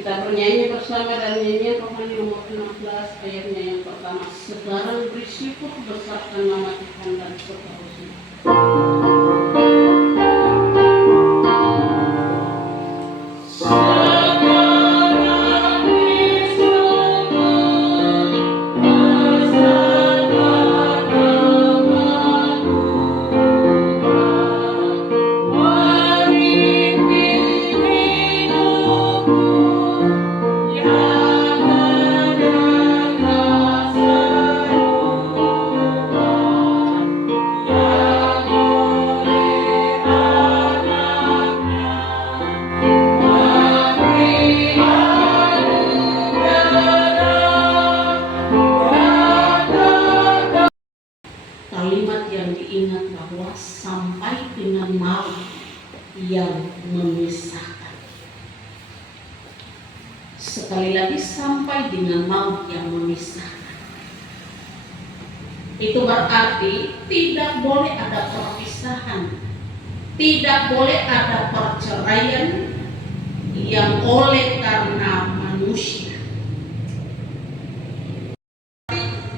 Kita bernyanyi bersama dari nyanyian rohani nomor 16 ayatnya yang pertama. Sekarang bersyukur besarkan nama Tuhan dan seterusnya. Kalimat yang diingat bahwa sampai dengan maut yang memisahkan. Sekali lagi, sampai dengan maut yang memisahkan. Itu berarti tidak boleh ada perpisahan, tidak boleh ada perceraian yang oleh karena manusia.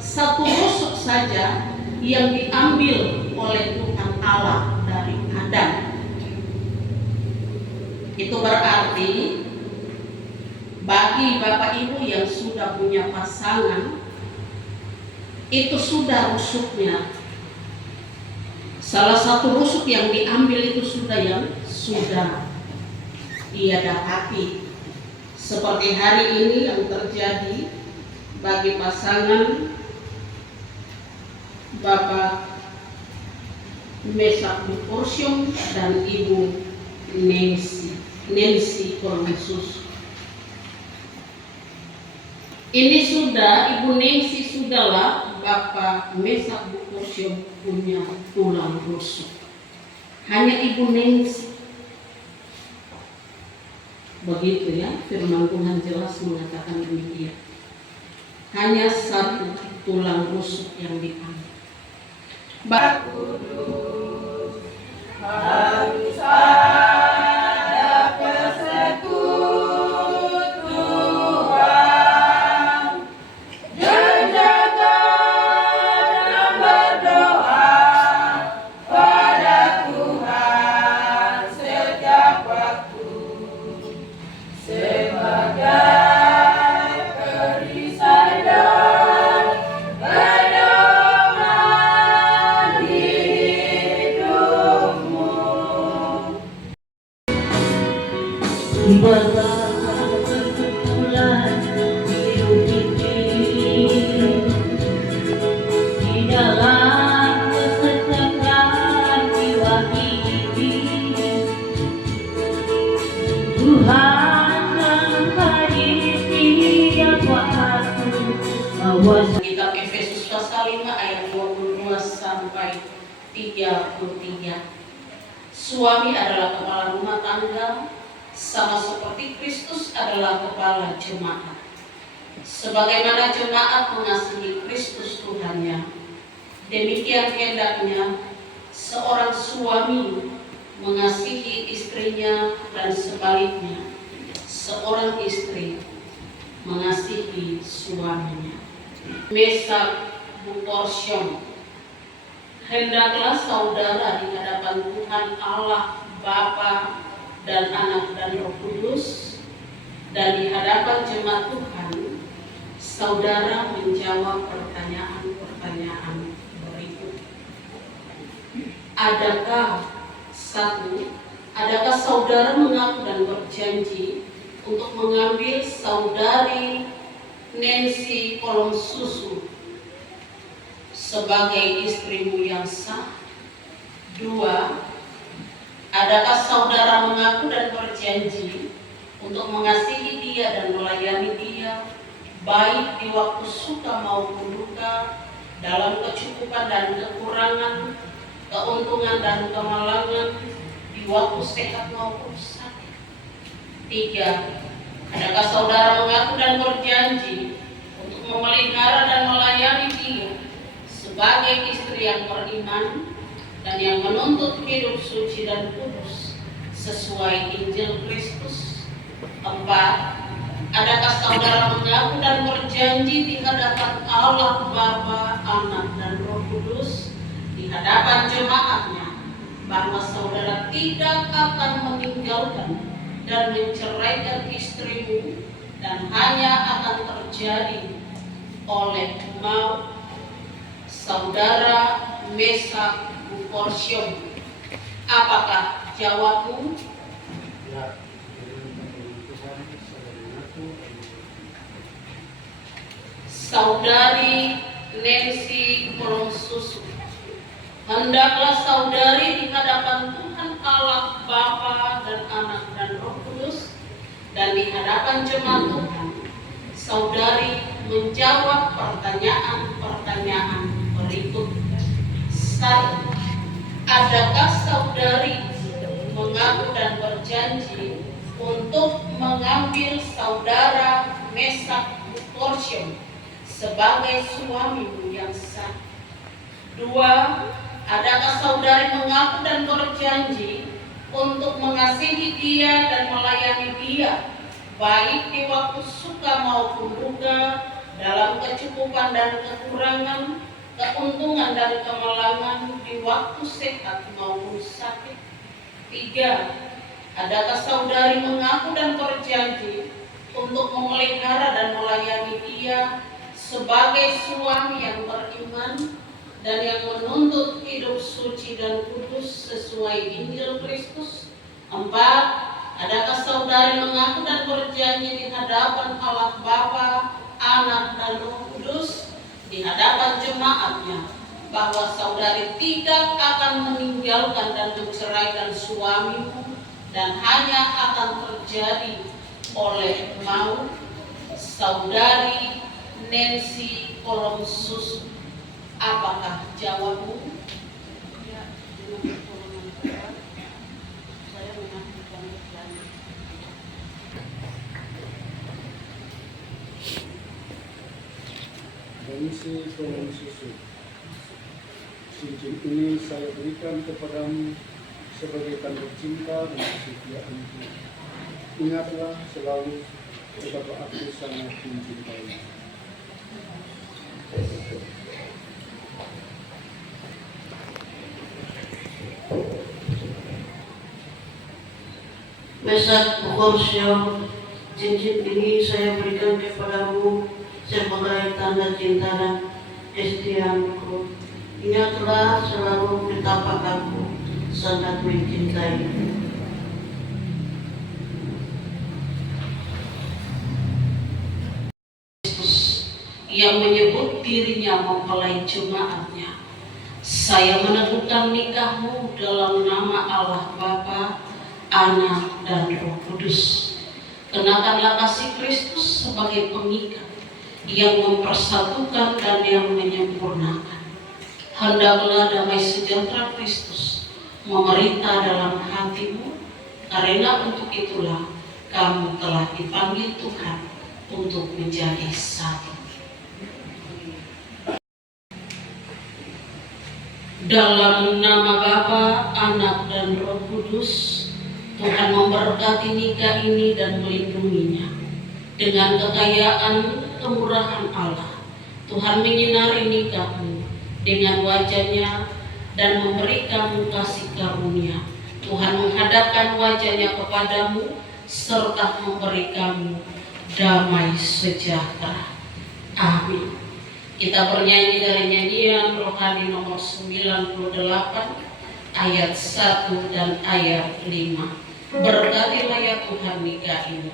Satu rusuk saja yang diambil oleh Tuhan Allah dari Adam. Itu berarti bagi Bapak Ibu yang sudah punya pasangan, itu sudah rusuknya. Salah satu rusuk yang diambil itu sudah ia dapati. Seperti hari ini yang terjadi bagi pasangan Bapak Meshak Bukorsyong dan Ibu Nancy Kolonsus. Ini sudah, Ibu Nancy sudahlah Bapak Meshak Bukorsyong punya tulang rusuk. Hanya Ibu Nancy. Begitu ya, firman Tuhan jelas mengatakan demikian. Hanya satu tulang rusuk yang diambil. Kudus harus ada persekutuan, menjaga dan berdoa pada Tuhan setiap waktu sebagai perisai dan pedoman hidupmu. Berkebetulan hidup ini di dalam kesesakan jiwa ini, Tuhan menghadir tiap waktu. Kitab Efesus pasal 5 ayat 22 sampai 33. Suami adalah kepala rumah tangga, sama seperti Kristus adalah kepala jemaat. Sebagaimana jemaat mengasihi Kristus Tuhannya, demikian hendaknya seorang suami mengasihi istrinya, dan sebaliknya seorang istri mengasihi suaminya. Meshak Bukorsyong, hendaklah saudara di hadapan Tuhan Allah Bapa dan Anak dan Roh Kudus, dan di hadapan jemaat Tuhan, saudara menjawab pertanyaan-pertanyaan berikut. Adakah saudara mengaku dan berjanji untuk mengambil saudari Nancy Kolonsus sebagai istrimu yang sah? 2. Adakah saudara mengaku dan berjanji untuk mengasihi dia dan melayani dia, baik di waktu suka maupun duka, dalam kecukupan dan kekurangan, keuntungan dan kemalangan, di waktu sehat maupun sakit? 3. Adakah saudara mengaku dan berjanji untuk memelihara dan melayani dia sebagai istri yang beriman dan yang menuntut hidup suci dan kudus sesuai Injil Kristus? 4. saudara mengaku dan berjanji di hadapan Allah Bapa, Anak, dan Roh Kudus, di hadapan jemaatnya, bahwa saudara tidak akan meninggalkan dan menceraikan istrimu, dan hanya akan terjadi oleh maut saudara Meshak Bukorsyom. Apakah jawabmu? Ya. Saudari Nancy Kolomsusu, hendaklah saudari di hadapan Tuhan Allah Bapa dan Anak dan Roh Kudus, dan di hadapan jemaat Tuhan, saudari menjawab pertanyaan-pertanyaan berikut. 1. Adakah saudari mengaku dan berjanji untuk mengambil saudara Meshak Bukorsyom sebagai suamimu yang sah? 2. Adakah saudari mengaku dan berjanji untuk mengasihi dia dan melayani dia, baik di waktu suka maupun duka, dalam kecukupan dan kekurangan, keuntungan dan kemalangan, di waktu sehat maupun sakit? 3. Adakah saudari mengaku dan berjanji untuk memelihara dan melayani dia sebagai suami yang beriman dan yang menuntut hidup suci dan kudus sesuai Injil Kristus? 4. Adakah saudari mengaku dan berjanji di hadapan Allah Bapa, Anak, dan Roh Kudus, di hadapan jemaatnya, bahwa saudari tidak akan meninggalkan dan menceraikan suamimu, dan hanya akan terjadi oleh maut saudari Nancy Kolomsusu? Apakah jawabmu? Ya, dengan pertolongan Tuhan, saya mengaku dan berjanji. Nancy Kolomsusu, cincin ini saya berikan kepadamu sebagai tanda cinta dan kesetiaanku. Ingatlah selalu betapa aku sangat mencintaimu. Meshak Bukorsyom, cincin ini saya berikan kepadamu sebagai tanda cinta dan kesetiaanku. Ingatlah selalu betapa aku sangat mencintaimu. Kristus yang menyebut dirinya mempelai jemaatnya, saya meneguhkan nikahmu dalam nama Allah Bapa, Anak, dan Roh Kudus. Kenakanlah kasih Kristus sebagai pengikat yang mempersatukan dan yang menyempurnakan. Hendaklah damai sejahtera Kristus memerintah dalam hatimu, karena untuk itulah kamu telah dipanggil Tuhan untuk menjadi satu. Dalam nama Bapa, Anak, dan Roh Kudus, Tuhan memberkati nikah ini dan melindunginya. Dengan kekayaan kemurahan Allah, Tuhan menyinari nikahmu dengan wajahnya dan memberi kamu kasih karunia. Tuhan menghadapkan wajahnya kepadamu serta memberi kamu damai sejahtera. Amin. Kita bernyanyi dari nyanyian rohani nomor 98 ayat 1 dan ayat 5. Berkatilah ya Tuhan nikah ini.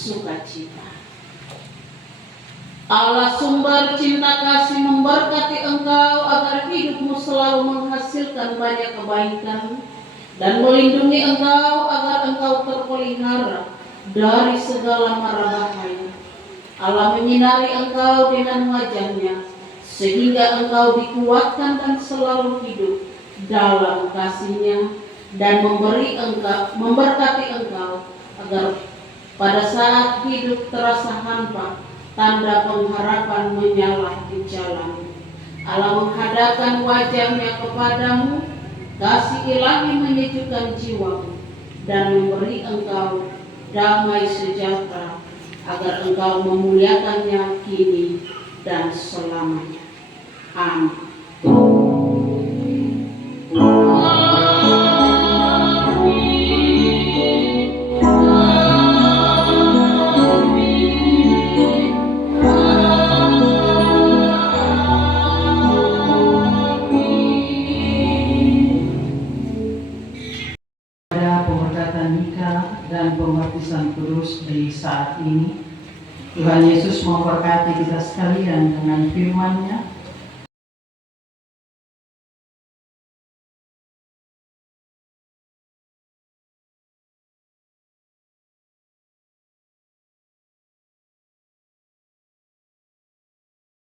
sukacita. Allah sumber cinta kasih memberkati engkau agar hidupmu selalu menghasilkan banyak kebaikan dan melindungi engkau agar engkau terpelihara dari segala mara bahaya. Allah menyinari engkau dengan wajah-Nya sehingga engkau dikuatkan dan selalu hidup dalam kasih-Nya dan memberkati engkau agar pada saat hidup terasa hampa, tanda pengharapan menyala di jalan. Allah menghadapkan wajah-Nya kepadamu, kasih ilahi menyejukkan jiwamu dan memberi engkau damai sejahtera agar engkau memuliakannya kini dan selamanya. Amin. Dan pembaptisan kudus di saat ini, Tuhan Yesus memberkati kita sekalian dengan firman-Nya